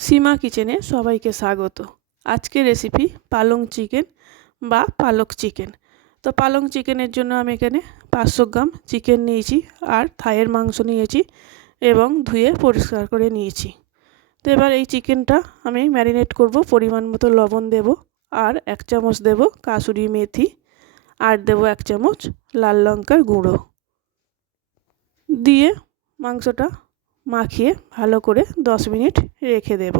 সীমা কিচেনে সবাইকে স্বাগত। আজকের রেসিপি পালং চিকেন বা পালক চিকেন। তো পালং চিকেনের জন্য আমি এখানে 500 গ্রাম চিকেন নিয়েছি আর থাইয়ের মাংস নিয়েছি এবং ধুয়ে পরিষ্কার করে নিয়েছি। তো এবার এই চিকেনটা আমি ম্যারিনেট করব। পরিমাণ মতো লবণ দেব আর 1 চামচ দেব কাসুরি মেথি আর দেব 1 চামচ লাল লঙ্কার গুঁড়ো দিয়ে মাংসটা মাখিয়ে ভালো করে 10 মিনিট রেখে দেব।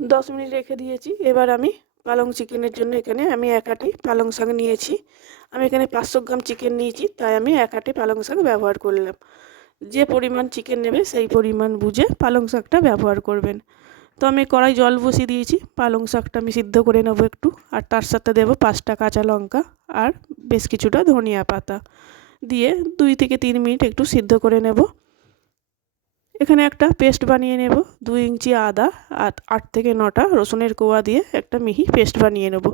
দশ মিনিট রেখে দিয়েছি। এবার আমি পালং চিকেনের জন্য এখানে আমি 1 আঁটি পালং শাক নিয়েছি। আমি এখানে 500 গ্রাম চিকেন নিয়েছি, তাই আমি 1 আঁটি পালং শাক ব্যবহার করলাম। যে পরিমাণ চিকেন নেবে সেই পরিমাণ বুঝে পালং শাকটা ব্যবহার করবেন। তো আমি কড়াই জল বসিয়ে দিয়েছি। পালং শাকটা আমি সিদ্ধ করে নেব একটু, আর তার সাথে দেব 5টা কাঁচা লঙ্কা আর বেশ কিছুটা ধনিয়া পাতা দিয়ে 2 থেকে 3 মিনিট একটু সিদ্ধ করে নেব। এখানে একটা পেস্ট বানিয়ে নেব। 2 ইঞ্চি আদা আর 8 থেকে 9টা রসুনের কোয়া দিয়ে একটা মিহি পেস্ট বানিয়ে নেব।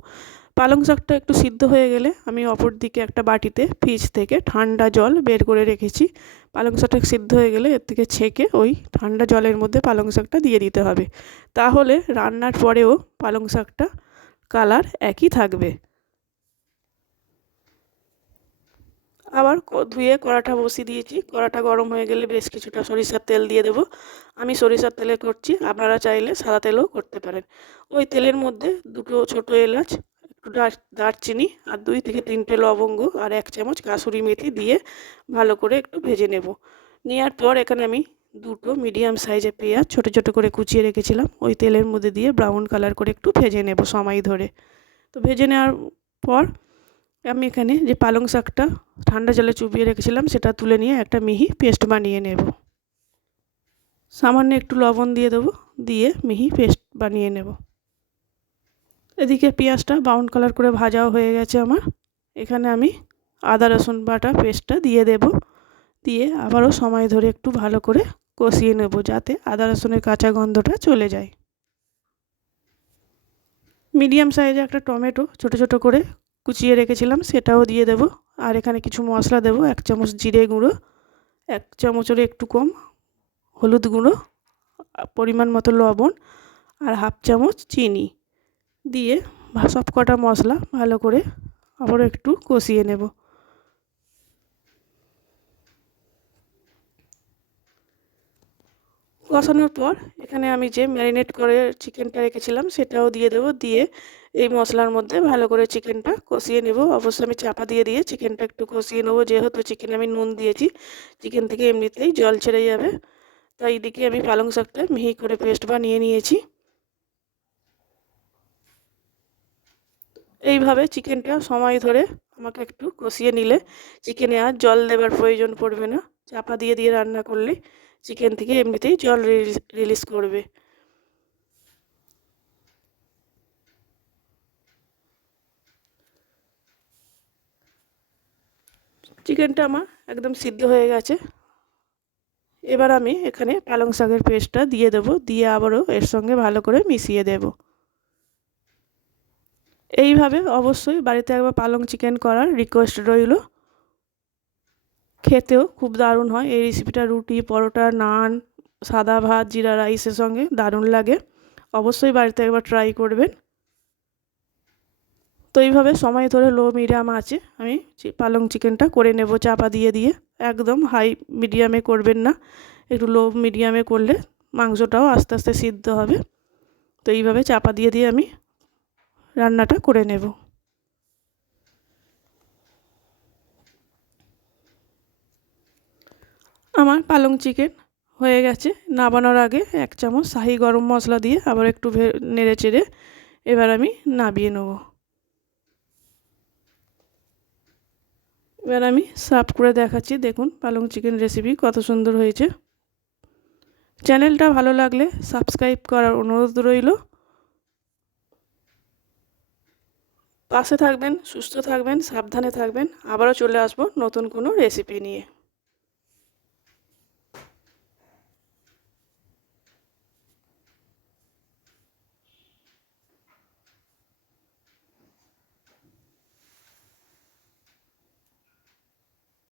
পালং শাকটা একটু সিদ্ধ হয়ে গেলে আমি অপর দিকে একটা বাটিতে ফ্রিজ থেকে ঠান্ডা জল বের করে রেখেছি। পালং শাকটা সিদ্ধ হয়ে গেলে এর থেকে ছেঁকে ওই ঠান্ডা জলের মধ্যে পালং শাকটা দিয়ে দিতে হবে। তাহলে রান্নার পরেও পালং শাকটা কালার একই থাকবে। আবার ধুয়ে কড়াটা বসিয়ে দিয়েছি। কড়াটা গরম হয়ে গেলে বেশ কিছুটা সরিষার তেল দিয়ে দেব। আমি সরিষার তেলে করছি, আপনারা চাইলে সাদা তেলেও করতে পারেন। ওই তেলের মধ্যে 2টো ছোটো এলাচ, একটু দারচিনি আর 2 থেকে 3টে লবঙ্গ আর 1 চামচ কাসুরি মেথি দিয়ে ভালো করে একটু ভেজে নেব। নেওয়ার পর এখানে আমি 2টো মিডিয়াম সাইজের পেঁয়াজ ছোটো ছোটো করে কুচিয়ে রেখেছিলাম, ওই তেলের মধ্যে দিয়ে ব্রাউন কালার করে একটু ভেজে নেব সময় ধরে। তো ভেজে নেওয়ার পর আমি এখানে যে পালং শাকটা ঠান্ডা জলে চুবিয়ে রেখেছিলাম সেটা তুলে নিয়ে একটা মিহি পেস্ট বানিয়ে নেব। সামান্য একটু লবণ দিয়ে দেবো, দিয়ে মিহি পেস্ট বানিয়ে নেব। এদিকে পেঁয়াজটা ব্রাউন কালার করে ভাজাও হয়ে গেছে আমার। এখানে আমি আদা রসুন বাটা পেস্টটা দিয়ে দেব, দিয়ে আবারও সময় ধরে একটু ভালো করে কষিয়ে নেব যাতে আদা রসুনের কাঁচা গন্ধটা চলে যায়। মিডিয়াম সাইজে একটা টমেটো ছোটো ছোটো করে কুচিয়ে রেখেছিলাম সেটাও দিয়ে দেব। আর এখানে কিছু মশলা দেব। 1 চামচ জিরে গুঁড়ো, 1 চামচেরও একটু কম হলুদ গুঁড়ো, পরিমাণ মতো লবণ আর 1/2 চামচ চিনি দিয়ে সব কটা মশলা ভালো করে আবার একটু কষিয়ে নেব। কষানোর পর এখানে আমি যে ম্যারিনেট করে চিকেনটা রেখেছিলাম সেটাও দিয়ে দেব, দিয়ে এই মশলার মধ্যে ভালো করে চিকেনটা কষিয়ে নেব। অবশ্যই আমি চাপা দিয়ে চিকেনটা একটু কষিয়ে নেব, যেহেতু চিকেনে আমি নুন দিয়েছি, চিকেন থেকে এমনিতেই জল ছেড়ে যাবে। তাই এদিকে আমি পালং শাকটা মিহি করে পেস্ট বানিয়ে নিয়েছি। এইভাবে চিকেনটা সময় ধরে আমাকে একটু কষিয়ে নিলে চিকেনে আর জল দেবার প্রয়োজন পড়বে না। চাপা দিয়ে রান্না করলে চিকেন থেকে এমনিতেই জল রিলিজ করবে। চিকেনটা আমার একদম সিদ্ধ হয়ে গেছে। এবার আমি এখানে পালং শাকের পেস্টটা দিয়ে দেবো, দিয়ে আবারও এর সঙ্গে ভালো করে মিশিয়ে দেব। এইভাবে অবশ্যই বাড়িতে একবার পালং চিকেন করার রিকোয়েস্ট রইল। খেতেও খুব দারুণ হয় এই রেসিপিটা। রুটি, পরোটা, নান, সাদা ভাত, জিরা রাইসের সঙ্গে দারুণ লাগে। অবশ্যই বাড়িতে একবার ট্রাই করবেন। তো এইভাবে সময় ধরে লো মিডিয়াম আঁচে আমি পালং চিকেনটা করে নেব চাপা দিয়ে। একদম হাই মিডিয়ামে করবেন না, একটু লো মিডিয়ামে করলে মাংসটাও আস্তে আস্তে সিদ্ধ হবে। তো এইভাবে চাপা দিয়ে আমি রান্নাটা করে নেব। আমার পালং চিকেন হয়ে গেছে। নামানোর আগে 1 চামচ শাহি গরম মশলা দিয়ে আবার একটু নেড়ে চেড়ে এবার আমি নামিয়ে নেব। এবার আমি সার্ভ করে দেখাচ্ছি। দেখুন পালং চিকেন রেসিপি কত সুন্দর হয়েছে। চ্যানেলটা ভালো লাগলে সাবস্ক্রাইব করার অনুরোধ রইল। পাশে থাকবেন, সুস্থ থাকবেন, সাবধানে থাকবেন। আবারও চলে আসবো নতুন কোনো রেসিপি নিয়ে।